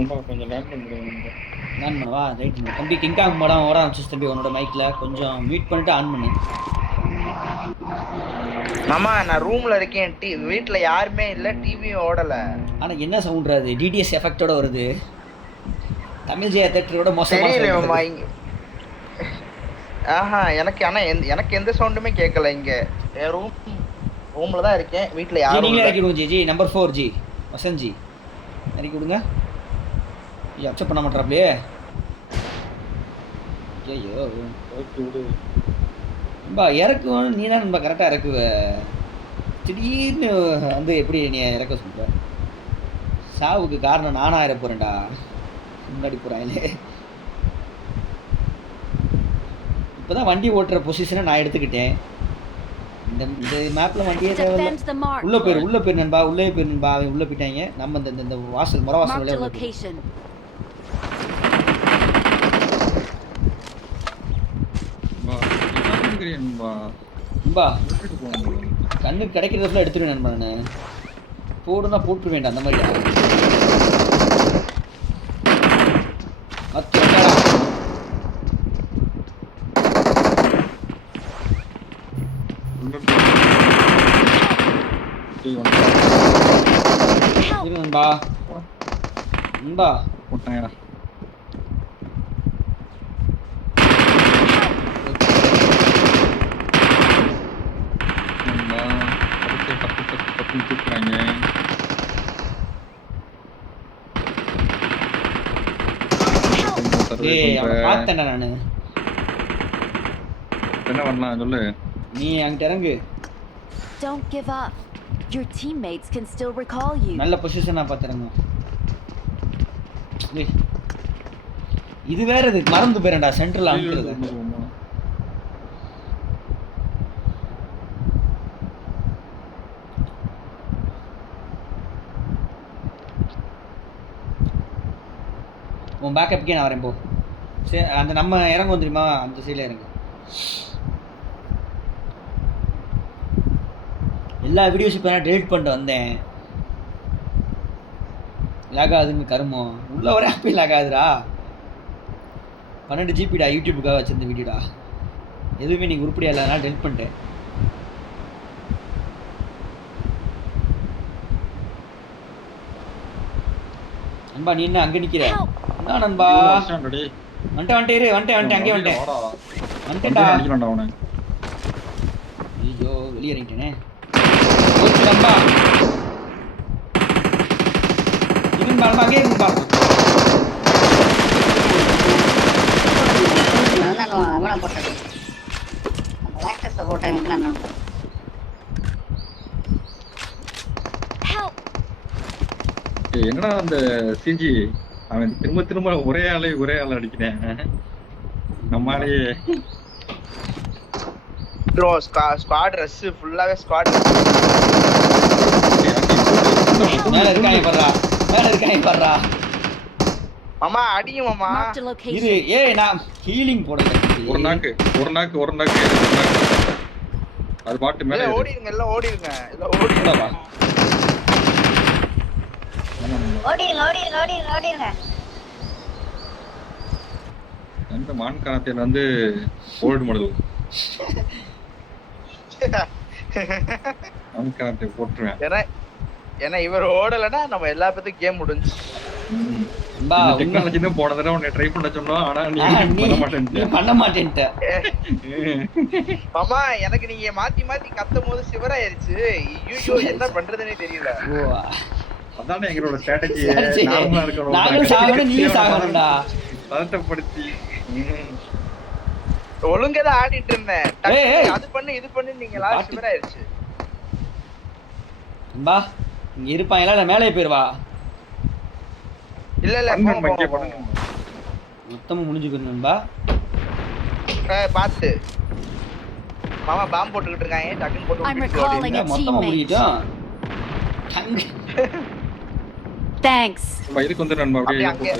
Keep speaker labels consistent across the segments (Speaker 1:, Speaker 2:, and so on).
Speaker 1: நண்பா கொஞ்சம் பண்ணுங்க
Speaker 2: ஆன் பண்ணவா? ரைட் தம்பி கிங்காங் படம் ஓட ஆரம்பிச்சு தம்பி உன்னோட மைக்கில் கொஞ்சம் மியூட் பண்ணிட்டு ஆன் பண்ணு.
Speaker 3: மாமா நான் ரூம்ல இருக்கேன். டி வீட்ல யாருமே இல்ல டிவியும் ஓடல.
Speaker 2: ஆனால் என்ன சவுண்ட் அது? டிடிஎஸ் எஃபெக்டோட வருது. தமிழ் ஜெயா தேட்டரோட sound
Speaker 3: மாமா. இங்க. ஆஹா எனக்கு ஆனா எனக்கு எந்த சவுண்டுமே கேட்கல இங்க. ரூம் ரூம்ல தான் இருக்கேன். வீட்ல யாரும் இல்ல.
Speaker 2: இறக்கி விடுங்க ji G. Number four ji. Vasanth ji. இறக்கி விடுங்க அக்செப்ட் பண்ண மாட்டாப்லையே ஐயோ நண்பா இறக்குவோம் நீ தான் நண்பா கரெக்டாக இறக்குவ. திடீர்னு வந்து எப்படி நீ இறக்க சொல்ற? சாவுக்கு காரணம் நானா இற முன்னாடி போகிறாங்களே இப்போதான் வண்டி ஓட்டுற பொசிஷனை நான் எடுத்துக்கிட்டேன். இந்த இந்த மேப்பில் வண்டியே தேவையில்ல. உள்ள போயிரு உள்ள போயிரு நண்பா உள்ளே போயிரு நண்பா. அவன் உள்ள போயிட்டாங்க. நம்ம இந்த இந்த- இந்த வாசல் முற வாசல்
Speaker 4: Marked
Speaker 2: வழியா
Speaker 4: a
Speaker 2: உள்ள போயிரு.
Speaker 4: location.
Speaker 1: நண்பா என்ன பண்ணுறீங்க நண்பா.
Speaker 2: நண்பா கண்ணுக்கு கிடைக்கிறதுல எடுத்துருவேன் நண்பா நான். போடுனா போட்டு வேண்டாம் அந்த மாதிரி நண்பா. நண்பா.
Speaker 1: போட்டாங்கடா.
Speaker 2: ஏய் அவனை
Speaker 1: பண்றேன்.
Speaker 2: பார்த்தேன்டா நானு.
Speaker 1: என்ன பண்ணலாம் சொல்லு.
Speaker 2: நீ அங்கிட்ட இறங்கு.
Speaker 4: Don't give up. Your teammates can still recall you.
Speaker 2: நல்ல பொசிஷனா பார்த்துறங்க ஏய் இது வேற இது மறந்து போயிரேன்டா சென்ட்ரல் அமுக்குறது. உன் பேக்கப்க்கே நான் வரேன் போ. சரி அந்த நம்ம இறங்கும் தெரியுமா? அந்த சைடில் இறங்கு. எல்லா வீடியோஸ் இப்போ நான் டெலிட் பண்ணிட்டு வந்தேன். லாக் ஆகுதுங்க கருமம். உள்ள வர அப்பயும் லாக் ஆகுதுடா பன்னெண்டு ஜிபிடா யூடியூபுக்காக வச்சிருந்த வீடியோடா. எதுவுமே நீங்கள் உருப்படியா இல்லாதனால டெலிட் பண்ணிட்டேன். நண்பா நீ என்ன அங்கே நிற்கிற! என்ன நண்பா? வந்துட்டேன் வந்துட்டேன் இரு வந்துட்டேன் வந்துட்டேன் அங்கே வந்துட்டேன் வந்துட்டேன்டா.
Speaker 1: அடிக்கலாம்டா அவனை.
Speaker 2: ஐயோ வெளியே இறங்கிட்டேனே போச்சு நண்பா இரும்பா நண்பா அங்கே
Speaker 5: பிளாக் டெஸ்ட்டை போட்டேன்
Speaker 1: என்னடா அந்த சிஜி? அவன் திரும்ப திரும்ப ஒரே ஆளை ஒரே ஆள் அடிக்கிறேன் நம்மளாலேயே
Speaker 3: ப்ரோ ஸ்குவாட் ட்ரெஸ் ஃபுல்லாவே ஸ்குவாட்
Speaker 2: மேல இருக்காங்க பாடுறா மேல இருக்காங்க பாடுறா
Speaker 3: மாமா அடியும் மாமா
Speaker 2: இது. ஏய் நான் ஹீலிங் போடல
Speaker 1: ஒரு நாக்கு ஒரு நாக்கு ஒரு நாக்கு ஒரு நாக்கு. அது பாட்டு மேல.
Speaker 3: ஓடிடுங்க எல்லாம் ஓடிடுங்க எல்லாம் ஓடிடுங்க.
Speaker 5: ஓடிடுங்க ஓடிடுங்க ஓடிடுங்க ஓடிடுங்க
Speaker 1: அந்த மான் காலத்தில் வந்து ஓல்டு மாடல் மான் காலத்தை போட்டுருவேன்.
Speaker 3: ஏன்னா ஏன்னா இவர் ஓடலைன்னா நம்ம எல்லா பேத்துக்கும் கேம் முடிஞ்சு.
Speaker 1: டெக்னாலஜி தான் போன தடவை உன்னை ட்ரை பண்ண சொன்னோம் ஆனா நீ பண்ண
Speaker 2: பண்ண மாட்டேன்ட்ட.
Speaker 3: மாமா எனக்கு நீங்க மாத்தி மாத்தி கத்தும் போது சிவராயிருச்சு. ஐயோ என்ன பண்றதுன்னே தெரியல.
Speaker 2: ஓ
Speaker 1: அதானே எங்களோட ஸ்ட்ராட்டஜி. நார்மலா இருக்கணும்.
Speaker 2: நாங்களும் சாகணும் நீயும் சாகணும்டா.
Speaker 1: பதட்டப்படுத்தி.
Speaker 3: ஒழுங்கா தான் ஆடிட்டு இருந்தேன். அது பண்ணு இது பண்ணு நீங்க எல்லாம்
Speaker 2: பாட்டி.
Speaker 3: சிவராயிருச்சு
Speaker 2: நண்பா இங்க இருப்பாங்களா இல்ல மேலே போயிருவா.
Speaker 3: இல்ல இல்ல
Speaker 1: பண்ணுங்க,
Speaker 3: போங்க,
Speaker 1: இங்கே
Speaker 3: போங்க,
Speaker 1: பண்ணுங்க.
Speaker 2: மொத்தமும் முடிஞ்சுக்கணும் நண்பா
Speaker 3: ஏய், பாத்து. மாமா பாம்பு போட்டுக்கிட்டு இருக்காங்க. டக்குன்னு போட்டு
Speaker 2: மொத்தமா
Speaker 4: teammate.
Speaker 2: முடிக்கிட்டோம் தங்க
Speaker 4: Thanks.
Speaker 1: நம்ம இதுக்கு வந்து நண்பா அப்படியே.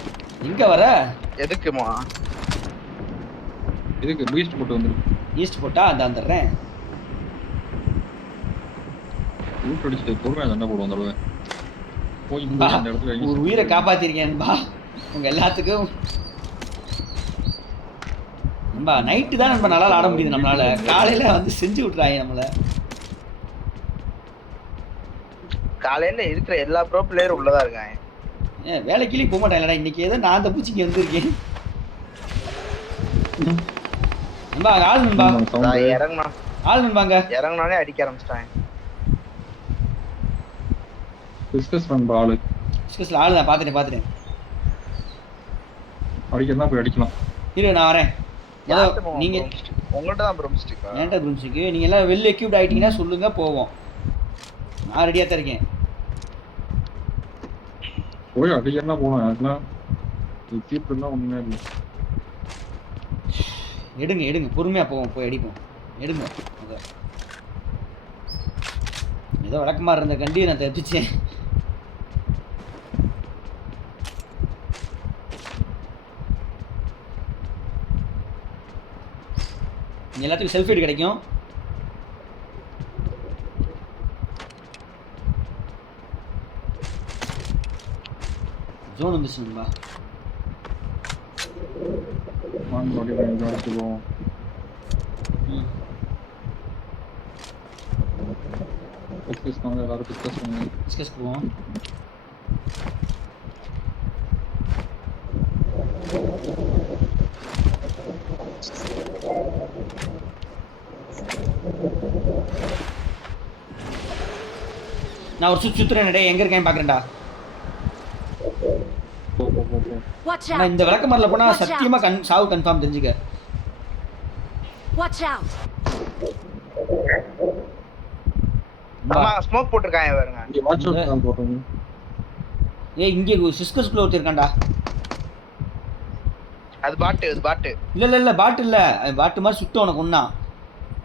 Speaker 2: எங்க வர?
Speaker 3: எதுக்குமா?
Speaker 1: இதுக்கு பீஸ்ட் போட்டு வந்துரு.
Speaker 2: ஈஸ்ட் போட்டா அந்த வந்துடுறேன்
Speaker 1: ரூட் அடிச்சுட்டு பொறுமையா சண்டை போடுவோம் அந்த தடவை போய் அந்த இடத்துல
Speaker 2: ஒரு உயிரை காப்பாத்திருக்கேன்பா உங்க எல்லாத்துக்கும். நண்பா நைட்டு தான் நண்பா நல்லா ஆட முடியுது நம்மளால. காலையில வந்து செஞ்சு விட்டுறாங்க நம்மள.
Speaker 3: காலையில இருக்கிற எல்லா ப்ரோ பிளேயரும் உள்ளதா இருக்காங்க.
Speaker 2: ஏன் வேலைக்கிளி போக மாட்டாங்களா இன்னைக்கு ஏதோ நான் அந்த பூச்சிக்கு வந்திருக்கேன் நண்பா ஆள் நண்பா.
Speaker 1: சவுண்ட்
Speaker 3: இறங்கணும்
Speaker 2: ஆள் நண்பாங்க.
Speaker 3: இறங்கினாலே அடிக்க ஆரம்பிச்சிட்டாங்க.
Speaker 1: டிஸ்கஸ் பண்ண ஆளு.
Speaker 2: டிஸ்கஸ்ல ஆள் நான் பார்த்துட்டேன் பார்த்துட்டேன்.
Speaker 1: அடிக்கிறதா போய் அடிக்கலாம்.
Speaker 2: இரு நான் வரேன். நீங்க?
Speaker 3: உங்கள்ட்ட தான் ப்ரோ மிஸ்டேக்
Speaker 2: ஏன்டா குரூம்ஸுக்கு நீங்க எல்லாம் வெல் எக்யூப்ட் ஆயிட்டீங்கன்னா சொல்லுங்க போவோம். நான் ரெடியாக தான் இருக்கேன்.
Speaker 1: போய் அடிக்கலாம் போகலாம் அதெல்லாம் தீர்ப்புலாம் ஒன்றுமே இல்லை
Speaker 2: எடுங்க எடுங்க பொறுமையா போவோம் போய் அடிப்போம் எடுங்க ஏதோ வழக்கமாக இருந்த கண்டி நான் தப்பிச்சேன். எல்லாத்துக்கும் செல்ஃபி கிடைக்கும். ஜோன் வந்துச்சு நண்பா
Speaker 1: ஒன் ஃபார்ட்டி ஃபைவ் ஜோனுக்கு
Speaker 2: போவோம்
Speaker 1: டிஸ்கஸ் பண்ணுங்கள் எல்லாரும் டிஸ்கஸ் பண்ணுங்க
Speaker 2: டிஸ்கஸ் போவோம் நான் ஒரு சுற்று சுற்றுறேன்டே எங்கே
Speaker 4: இருக்கேன்னு
Speaker 2: பார்க்குறேன்டா
Speaker 4: ஆனால்
Speaker 2: இந்த விளக்க
Speaker 4: மரல போனால்
Speaker 2: சத்தியமாக கன் சாவு கன்ஃபார்ம் தெரிஞ்சுக்க.
Speaker 3: ஸ்மோக் போட்டிருக்காங்க பாருங்க.
Speaker 1: இங்கே
Speaker 2: சிஸ்கஸ் குள்ள ஒருத்தர்
Speaker 3: அது பாட்டு அது பாட்டு.
Speaker 2: இல்ல இல்ல இல்ல பாட்டு இல்ல. பாட்டு மாதிரி சுத்தம் உனக்கு ஒண்ணா.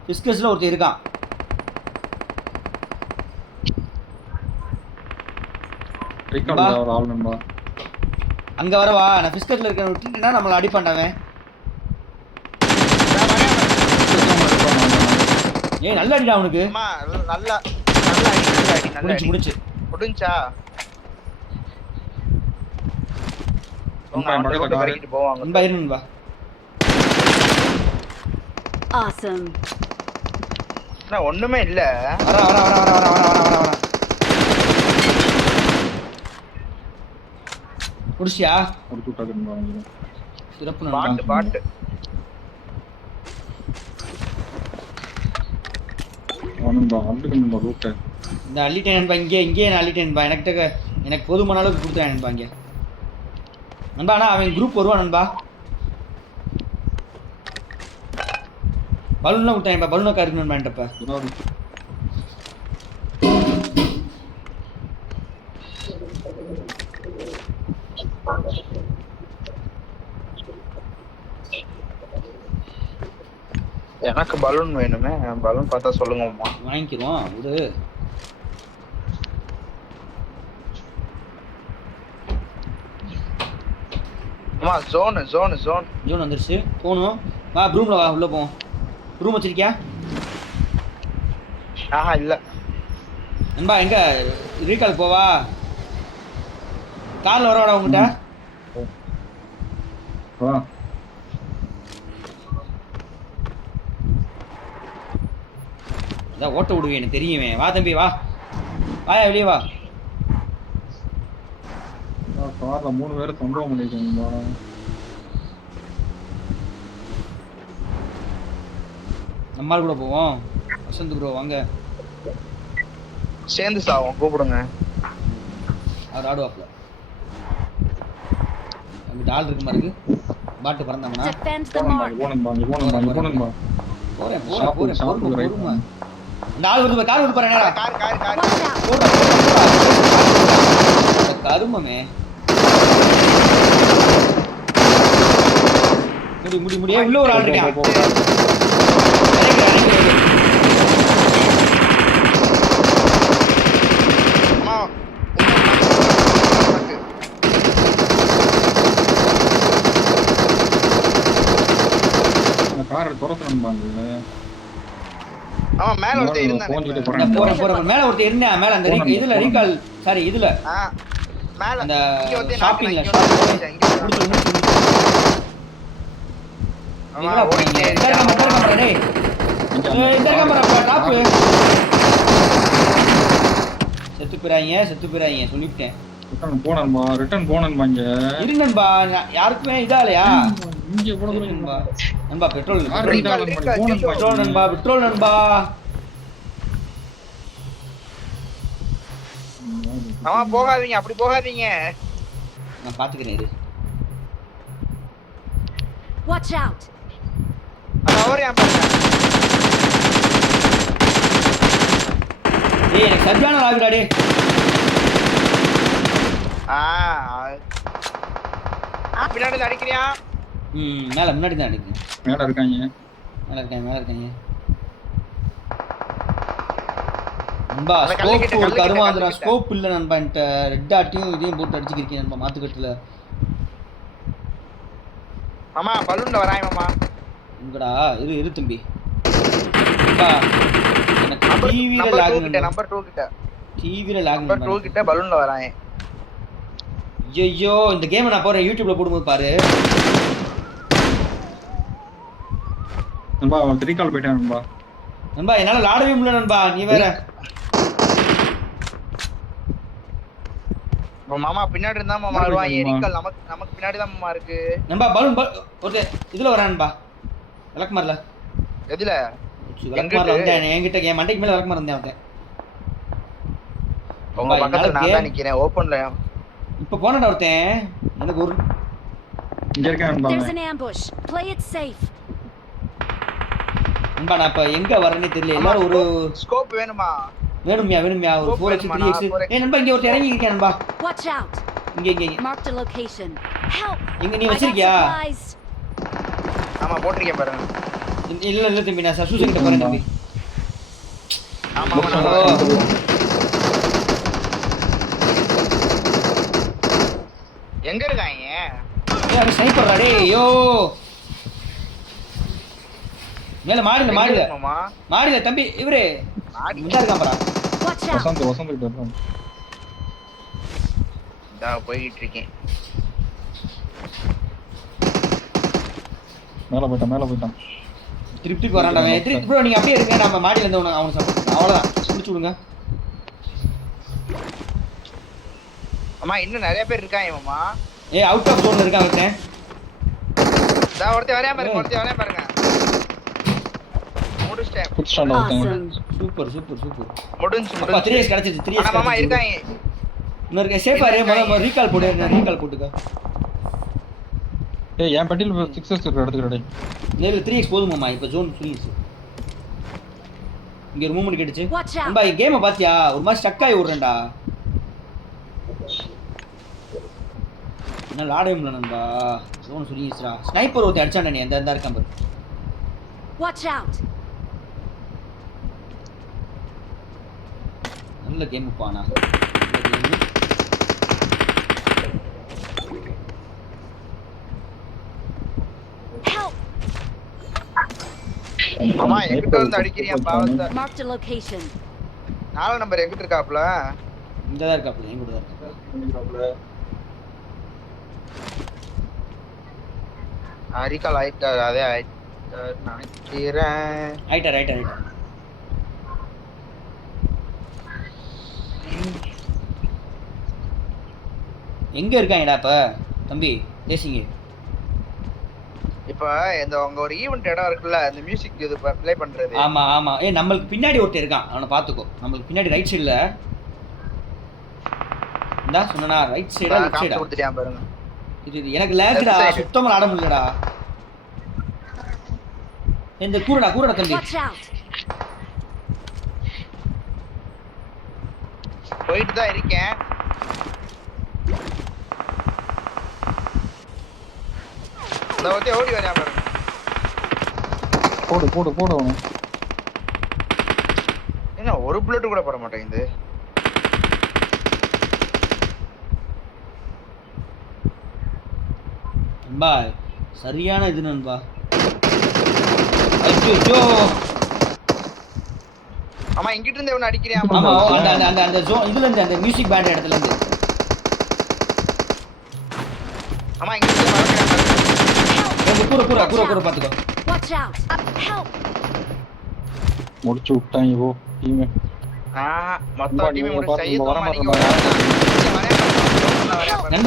Speaker 2: டிஸ்கஸ்ல ஒருத்தர் இருக்கான். அங்க வரவா நான் பிஸ்கஸ்ல இருக்க விட்டுட்டேன்னா நம்மள அடிப்பான்டாவன் ஏய் நல்ல அடிடா அவனுக்கு.
Speaker 3: அம்மா நல்லா நல்லா அடி அடி
Speaker 2: முடிச்சு
Speaker 3: முடிஞ்சா
Speaker 1: நண்பா,
Speaker 2: இரு நண்பா.
Speaker 3: ஆனா ஒண்ணுமே இல்ல.
Speaker 2: வர வர வர வர வர வர வர வர. வர முடிச்சியா
Speaker 1: முடிச்சு.
Speaker 2: சிறப்பு
Speaker 3: பாட்டு பாட்டு
Speaker 1: அவன் நண்பா அள்ளுக்கு நண்பா ரூட்டை.
Speaker 2: இந்த அள்ளிட்டேன் நண்பா இங்கே இங்கே நான் அள்ளிட்டேன் நண்பா. எனக்கு எனக்கு போதுமான அளவுக்கு கொடுத்தேன் நண்பா இங்கே. நண்பா அவன் குரூப் வருவான் நண்பா. பலூன்லாம் கொடுத்தேன் நண்பா பலூனாக்கா இருக்கு நண்பா என்கிட்ட
Speaker 3: எனக்கு பலூன் வேணுமே. பலூன் பார்த்தா சொல்லுங்கம்மா.
Speaker 2: வாங்கிக்கிறோம் விடு.
Speaker 3: அம்மா ஜோனு ஜோனு ஜோன்
Speaker 2: ஜோன் வந்துருச்சு. போகணும். வா ரூமில் வா உள்ளே போவோம். ரூம் வச்சிருக்கியா?
Speaker 3: ஆஹா இல்ல.
Speaker 2: நண்பா எங்க? ரீகால் போவா? காரில் வர வாடா உங்ககிட்ட
Speaker 1: வா.
Speaker 2: அதான் ஓட்ட விடுவேன் எனக்கு தெரியுமே. வா தம்பி வா. வாயா வெளியே வா.
Speaker 1: கார்ல மூணு பேரை சம்பவம் பண்ணிருக்கீங்களா
Speaker 2: நம்மால் கூட போவோம். வசந்த் ப்ரோ வாங்க.
Speaker 3: சேர்ந்து சாவோம் கூப்பிடுங்க.
Speaker 2: அவர் ஆடுவாப்ல நம்மகிட்ட ஆள் இருக்கு மாதிரி பாட்டு பறந்தாங்கன்னா போறேன். போறேன் போறேன் பொறுமை இந்த ஆள் வருது கார் வருது பாரு கருமமே. முடி முடி முடியே உள்ள ஒரு ஆள் இருக்கேன்
Speaker 3: ஆமா மேல ஒருத்தன் இருந்தான்.
Speaker 1: போறேன்.
Speaker 2: போறேன் மேல ஒருத்தன் இருந்தான் மேல அந்த இதுல ரீகால் சாரி இதுல.
Speaker 3: மேல
Speaker 2: அந்த ஷாப்பிங்ல செத்து போறாங்க? செத்து போறாங்க சொல்லிட்டேன்
Speaker 1: ரிட்டர்ன் போனன்பா ரிட்டர்ன் போனன்பா இங்க.
Speaker 2: யாருக்குமே இதா இல்லையா?
Speaker 1: இங்க
Speaker 2: போனதுன்பா நண்பா பெட்ரோல் பெட்ரோல் நண்பா பெட்ரோல் நண்பா.
Speaker 3: ஆமா போகாதீங்க அப்படி போகாதீங்க.
Speaker 2: நான் பாத்துக்கிறேன் இரு.
Speaker 4: Watch out!
Speaker 3: அது அவர் ஏன்
Speaker 2: ஏய் எனக்கு சரியான ஆகுடா டேய்.
Speaker 3: ஆ பின்னாடி அடிக்கிறியா?
Speaker 2: ம் மேல முன்னாடி தான் அடிக்கிறேன்
Speaker 1: மேல இருக்காங்க.
Speaker 2: மேல இருக்கேன் மேல இருக்கேன் நண்பா ஸ்கோப் ஒரு கருமாந்திரா. ஸ்கோப் இல்ல நண்பா என்கிட்ட. ரெட் ஆட்டியும் இதையும் போட்டு அடிச்சுக்கிருக்கேன் நண்பா மாத்துக்கட்டுல.
Speaker 3: மாமா பலூன்ல வராய் மாமா.
Speaker 2: எங்கடா இரு இரு தம்பி. எனக்கு டிவில
Speaker 3: நம்பர்
Speaker 2: லாக்
Speaker 3: கிட்ட நம்பர் டூ கிட்ட.
Speaker 2: டிவில லாக்
Speaker 3: நம்பர் டூ கிட்ட பலூன்ல வராய்.
Speaker 2: ஐயோ இந்த கேமை நான் போறேன் யூடியூப்ல போடும்போது பாரு.
Speaker 1: நண்பா அவன் ரீகால் போயிட்டான் நண்பா.
Speaker 2: நண்பா என்னால விளாடவே முடியல நண்பா. நீ வேற.
Speaker 3: மாமா பின்னாடி இருந்தா மாமா
Speaker 1: மாமா.
Speaker 3: ஏரிக்கல் நமக்கு நமக்கு பின்னாடி தான் மாமா இருக்கு.
Speaker 2: நண்பா பலூன் ஒரு இதுல வரேன் நண்பா. விளக்குமார்ல
Speaker 3: எதுல?
Speaker 2: விளக்குமார்ல? வந்தேன் என்கிட்ட என் மண்டைக்கு மேல விளக்குமார் வந்தேன் அவன்
Speaker 3: உங்க பக்கத்துல நான் தான் நிக்கிறேன். ஓப்பன்ல
Speaker 2: இப்ப போனடா ஒருத்தன். எனக்கு ஒரு
Speaker 1: இங்க இருக்கான் நண்பா.
Speaker 4: There's an ambush. Play it safe.
Speaker 2: நண்பா நான் இப்ப எங்க வரேனே தெரியல. எல்லாரும் ஒரு
Speaker 3: ஸ்கோப் வேணுமா?
Speaker 2: வேணும்யா வேணும்யா. ஒரு ஃபோர் எக்ஸ்? த்ரீ எக்ஸ்
Speaker 3: நான் 4X.
Speaker 2: ஏ நண்பா இங்க ஒருத்தர் இறங்கி இருக்கேன் நண்பா.
Speaker 4: Watch out!
Speaker 2: இங்க இங்க
Speaker 4: a location. Help!
Speaker 2: இங்க நீ வச்சிருக்கியா.
Speaker 3: ஆமா போட்டிருக்கேன் பாருங்க.
Speaker 2: இல்ல இல்ல தம்பி நான் சசூசன் கிட்ட போறேன் தம்பி.
Speaker 3: ஆமா எங்க இருக்காங்க
Speaker 2: ஏய் அவன் ஸ்னைப்பர்டா டேய். ஐயோ மேல மாடில
Speaker 3: இருக்கணுமா?
Speaker 2: மாடில தம்பி இவரு. முந்தா இருக்கான் பாரா!
Speaker 1: வசந்த் வசந்த் கிட்ட இருக்கான்.
Speaker 3: போயிட்டு இருக்கேன்.
Speaker 1: மேல போயிட்டான் மேல போயிட்டான்.
Speaker 2: திருப்பி வரான்டா அவன். திருப்பி ப்ரோ நீங்க அப்படியே இருங்க நம்ம மாடியில இருந்து உனக்கு அவனுக்கு சப்போர்ட் அவ்வளவுதான். முடிச்சு விடுங்க.
Speaker 3: அம்மா இன்னும் நிறைய பேர் இருக்காங்க மாமா.
Speaker 2: ஏய் அவுட் ஆஃப் ஜோன்ல இருக்கான் ஒருத்தன்
Speaker 3: இதா ஒருத்தன் வரையா பாருங்க ஒருத்தன் வரையா பாருங்க. முடிச்சிட்டேன்.
Speaker 2: சூப்பர் சூப்பர் சூப்பர்
Speaker 3: முடிஞ்சு
Speaker 2: இயர்ஸ் கிடைச்சிருச்சு
Speaker 3: மாமா இருக்காங்க.
Speaker 2: இன்னொரு சேஃபா இரு முதல்ல ரீகால் போடு நான் ரீகால் போட்டுக்க
Speaker 1: ஏய் என் பெட்டியில்
Speaker 2: நேரில் இப்போ ஜோன் ஃப்ரீஸ் இங்க ஒரு மூமெண்ட். நண்பா கேமை பாத்தியா? ஒரு மாதிரி ஸ்டக் ஆகி விடுறேன்டா. என்ன லாடவே முடியல நண்பா? ஜோன் சொல்லிடுச்சுடா ஸ்னைப்பர் ஒருத்தன் அடிச்சான்டா நீ. எந்த எந்த இருக்கான் பாரு
Speaker 4: Watch out!
Speaker 2: நல்ல கேம் பானா
Speaker 4: Help!
Speaker 3: அம்மா எங்கிட்ட வந்து அடிக்கிறியா பாவத்தை
Speaker 4: a location.
Speaker 3: நாலு நம்பர் எங்கிட்ட இருக்காப்ல
Speaker 2: இங்க தான் இருக்காப்ல என் கூட தான் இருக்கா
Speaker 3: ரீகால் ஆயிட்டாரு அதே ஆயிட்டாரு நினைக்கிறேன்.
Speaker 2: ஆயிட்டா ரைட்டா ரைட்டா எங்க இருக்காங்கடா இப்ப தம்பி பேசிங்க.
Speaker 3: இப்ப இந்த உங்க ஒரு ஈவென்ட் இடம் இருக்குல்ல இந்த மியூசிக் இது ப்ளே பண்றது.
Speaker 2: ஆமா ஆமா. ஏ நம்மளுக்கு பின்னாடி ஒருத்தன் இருக்கான். அவனை பாத்துக்கோ நம்மளுக்கு பின்னாடி ரைட் சைடுல இந்தா சொன்னா ரைட் சைடா லெஃப்ட் சைடா
Speaker 3: பாருங்க.
Speaker 2: இது இது எனக்கு லேக்டா. சுத்தமா ஆட முடியலடா. இந்த கூரடா கூரடா தம்பி!
Speaker 3: போயிட்டு தான் இருக்கேன். ஒருத்தி ஓடி வரையா பாருங்க
Speaker 1: போடு போடு போடு அவனை.
Speaker 3: என்ன ஒரு புல்லட் கூட போட மாட்டேங்குது.
Speaker 2: நண்பா சரியான இது நண்பா. ஐயோ
Speaker 3: ஆமா இங்கிட்ட இருந்து எவன அடிக்கிறியா
Speaker 2: ஆமா அந்த அந்த அந்த இதுல இருந்து அந்த மியூசிக் பேண்ட் இடத்துல இருந்து கூற கூற கூற கூற பாத்துக்கோ.
Speaker 4: Watch out! Help!
Speaker 1: முடிச்சு விட்டாங்க போ டீம் நண்பா,
Speaker 3: மொத்த டீமே முடிச்சு சையத்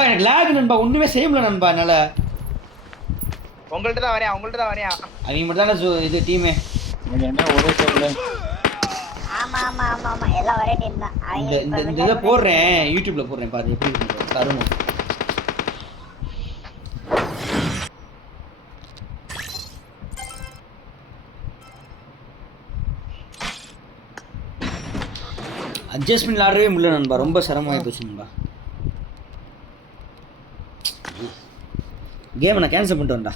Speaker 2: எனக்கு லேக் ஒண்ணுமே செய்ய முடியல நண்பா என்னால.
Speaker 3: உங்கள்ட்ட தான் உங்கள்ட்ட தான் வரேன்
Speaker 2: அவங்க மட்டும் தான் இது டீமே
Speaker 1: என்ன ஒரே டைம்ல
Speaker 5: ஆமா ஆமா ஆமா ஆமா. எல்லாம் ஒரே டீம் தான்.
Speaker 2: இந்த இதை போடுறேன் யூடியூப்ல போடுறேன் பாரு எப்படி இருக்கு அட்ஜஸ்ட்மெண்ட் ஆடவே முடியல நண்பா. ரொம்ப சிரமமாகி போச்சு நண்பா. கேமை நான் கேன்சல் பண்ணிட்டு வரேன்டா.